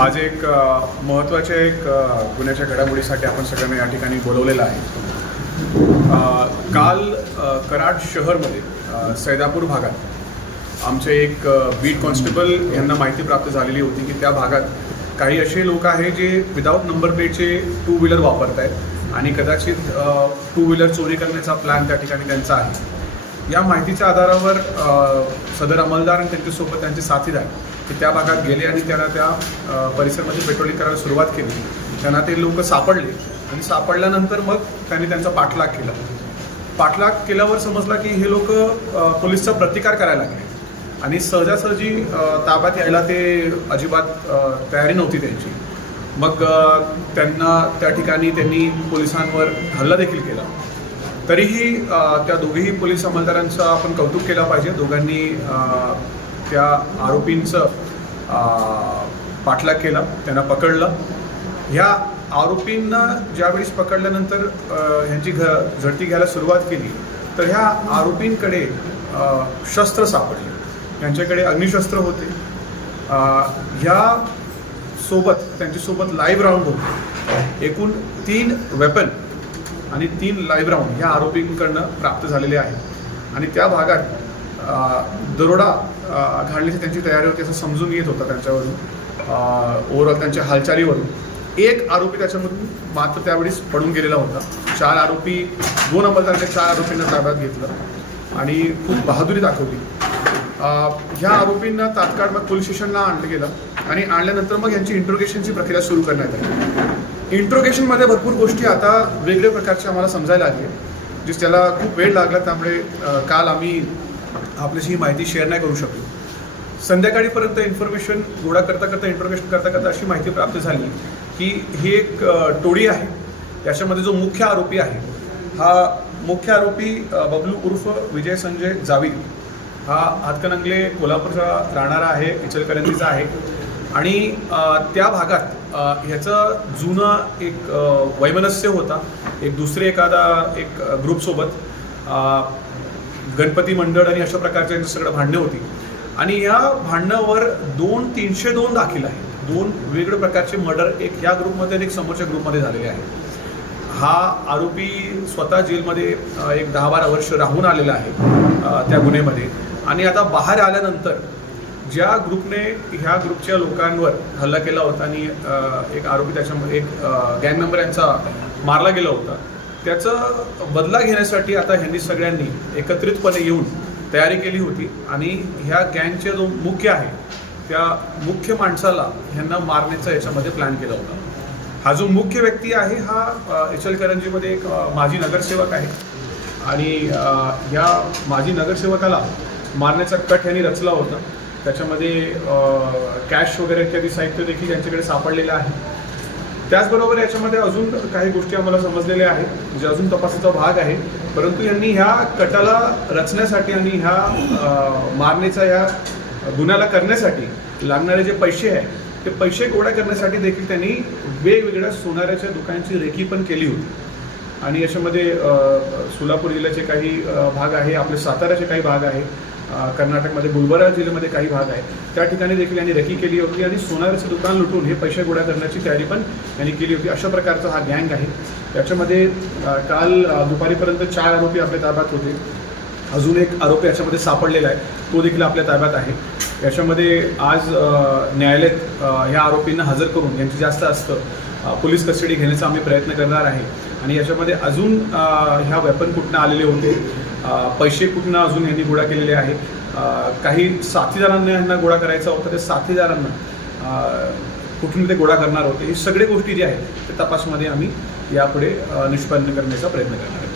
आज एक महत्त्वाच्या एक गुन्ह्याच्या घडामोडीसाठी आपण सगळ्यांना या ठिकाणी बोलवलेलं आहे. काल कराड शहरमध्ये सैदापूर भागात आमचे एक बीट कॉन्स्टेबल यांना माहिती प्राप्त झालेली होती की त्या भागात काही असे लोक आहे जे विदाऊट नंबर प्लेटचे टू व्हीलर वापरत आहेत आणि कदाचित टू व्हीलर चोरी करण्याचा प्लॅन त्या ठिकाणी त्यांचा आहे. या माहितीच्या आधारावर सदर अंमलदार आणि त्यांच्यासोबत त्यांचे साथीदार ते त्या भागात गेले आणि त्यांना त्या परिसरमध्ये परिसरामध्ये पेट्रोलिंग करायला सुरुवात केली. त्यांना ते लोक सापडले. आणि सापडल्यानंतर मग त्यांनी त्यांचा पाठलाग केला. पाठलाग केल्यावर समजला की हे लोक पोलिसचा प्रतिकार करायला लागले. आणि सहजासहजी ताब्यात यायला ते अजिबात तयारी नव्हती त्यांची. मग त्यांना त्या ठिकाणी त्यांनी पोलिसांवर हल्ला देखील केला. तरीही त्या दोघेही पोलीस अंमलदारांचं आपण कौतुक केलं पाहिजे. दोघांनी त्या आरोपींचं पाठलाग केला त्यांना पकडलं. ह्या आरोपींना ज्यावेळेस पकडल्यानंतर ह्यांची घ झडती घ्यायला सुरुवात केली तर ह्या आरोपींकडे शस्त्र सापडले. यांच्याकडे अग्निशस्त्र होते. ह्या सोबत त्यांच्यासोबत लाईव्ह राऊंड होते. एकूण तीन वेपन आणि तीन लाईव्ह राऊंड ह्या आरोपींकडनं प्राप्त झालेले आहेत. आणि त्या भागात दरोडा घालण्याची त्यांची तयारी होती असं समजून येत होता त्यांच्यावरून. ओव्हरऑल त्यांच्या हालचालीवरून. एक आरोपी त्याच्यामधून मात्र त्यावेळेस पडून गेलेला होता. चार आरोपी दोन अंमलदारांच्या चार आरोपींना ताब्यात घेतलं आणि खूप बहादुरी दाखवली. ह्या आरोपींना तात्काळ मग पोलीस स्टेशनला आणलं गेलं आणि आणल्यानंतर मग यांची इंट्रोगेशनची प्रक्रिया सुरू करण्यात आली. इंट्रोगेशनमध्ये भरपूर गोष्टी आता वेगळ्या प्रकारच्या आम्हाला समजायला लागले जे त्याला खूप वेळ लागला त्यामुळे काल आम्ही आपल्याशी ही माहिती शेअर नाही करू शकलो. संध्याकाळीपर्यंत इन्फॉर्मेशन गोळा करता करता इन्फॉर्मेशन करता करता अशी माहिती प्राप्त झाली की ही एक टोळी आहे. याच्यामध्ये जो मुख्य आरोपी आहे हा मुख्य आरोपी बबलू उर्फ विजय संजय जावीद. हा हातकणंगले कोल्हापूरचा राहणारा आहे इचलकरंजीचा आहे. आणि त्या भागात ह्याचं जुनं एक वैमनस्य होता. एक दुसरे एखादा एक ग्रुपसोबत गणपती मंडळ आणि अशा प्रकारच्या सगळं भांडणं होती. आणि या भांडणावर दोन तीनशे दोन दाखल आहेत. दोन वेगवेगळ्या प्रकारचे मर्डर एक ह्या ग्रुपमध्ये आणि एक समोरच्या ग्रुपमध्ये झालेले आहे हा आरोपी स्वतः जेलमध्ये एक दहा बारा वर्ष राहून आलेला आहे त्या गुन्ह्यामध्ये. आणि आता बाहेर आल्यानंतर ज्या ग्रुपने ह्या ग्रुपच्या लोकांवर हल्ला केला होता आणि एक आरोपी त्याच्यामध्ये एक गँग मेंबर यांचा मारला गेला होता त्याचं बदला घेण्यासाठी आता ह्यांनी सगळ्यांनी एकत्रितपणे येऊन तयारी केली होती. आणि ह्या गँगचे जो मुख्य आहे त्या मुख्य माणसाला ह्यांना मारण्याचा याच्यामध्ये प्लॅन केला होता. हा जो मुख्य व्यक्ती आहे हा इचलकरंजीमध्ये एक माजी नगरसेवक आहे. आणि या ह्या माजी नगरसेवकाला मारण्याचा कट यांनी रचला होता. त्याच्यामध्ये कॅश वगैरे इत्यादी साहित्य देखील यांच्याकडे सापडलेलं आहे. त्याचबरोबर याच्यामध्ये अजून काही गोष्टी आम्हाला समजलेल्या आहेत जे अजून तपासाचा भाग आहे. परंतु यांनी ह्या कटाला रचण्यासाठी आणि ह्या अ, या गुन्ह्याला करण्यासाठी लागणारे जे पैसे आहे ते पैसे गोळा करण्यासाठी देखील त्यांनी वेगवेगळ्या सोनाऱ्याच्या दुकानांची रेखी पण केली होती. आणि याच्यामध्ये सोलापूर जिल्ह्याचे काही भाग आहे आपले साताऱ्याचे काही भाग आहे. कर्नाटकमध्ये गुलबर्गा जिल्ह्यामध्ये काही भाग आहे त्या ठिकाणी देखील यांनी रेकी केली होती आणि सोनाराचं दुकान लुटून हे पैसे गोळा करण्याची तयारी पण यांनी केली होती. अशा प्रकारचा हा गँग आहे. याच्यामध्ये काल दुपारीपर्यंत चार आरोपी आपल्या ताब्यात होते. अजून एक आरोपी याच्यामध्ये सापडलेला आहे. तो देखील आपल्या ताब्यात आहे. याच्यामध्ये आज न्यायालयात ह्या आरोपींना हजर करून यांची जास्त असतं पोलीस कस्टडी घेण्याचा आम्ही प्रयत्न करणार आहे. आणि याच्यामध्ये अजून ह्या वेपन कुठनं आलेले होते पैसे कुठनं अजून यांनी गोळा केलेले आहे काही साथीदारांना यांना गोळा करायचा होता त्या साथीदारांना कुठून ते गोळा करणार होते ही सगळे गोष्टी जी आहेत ते तपासमध्ये आम्ही यापुढे निष्पन्न करण्याचा प्रयत्न करणार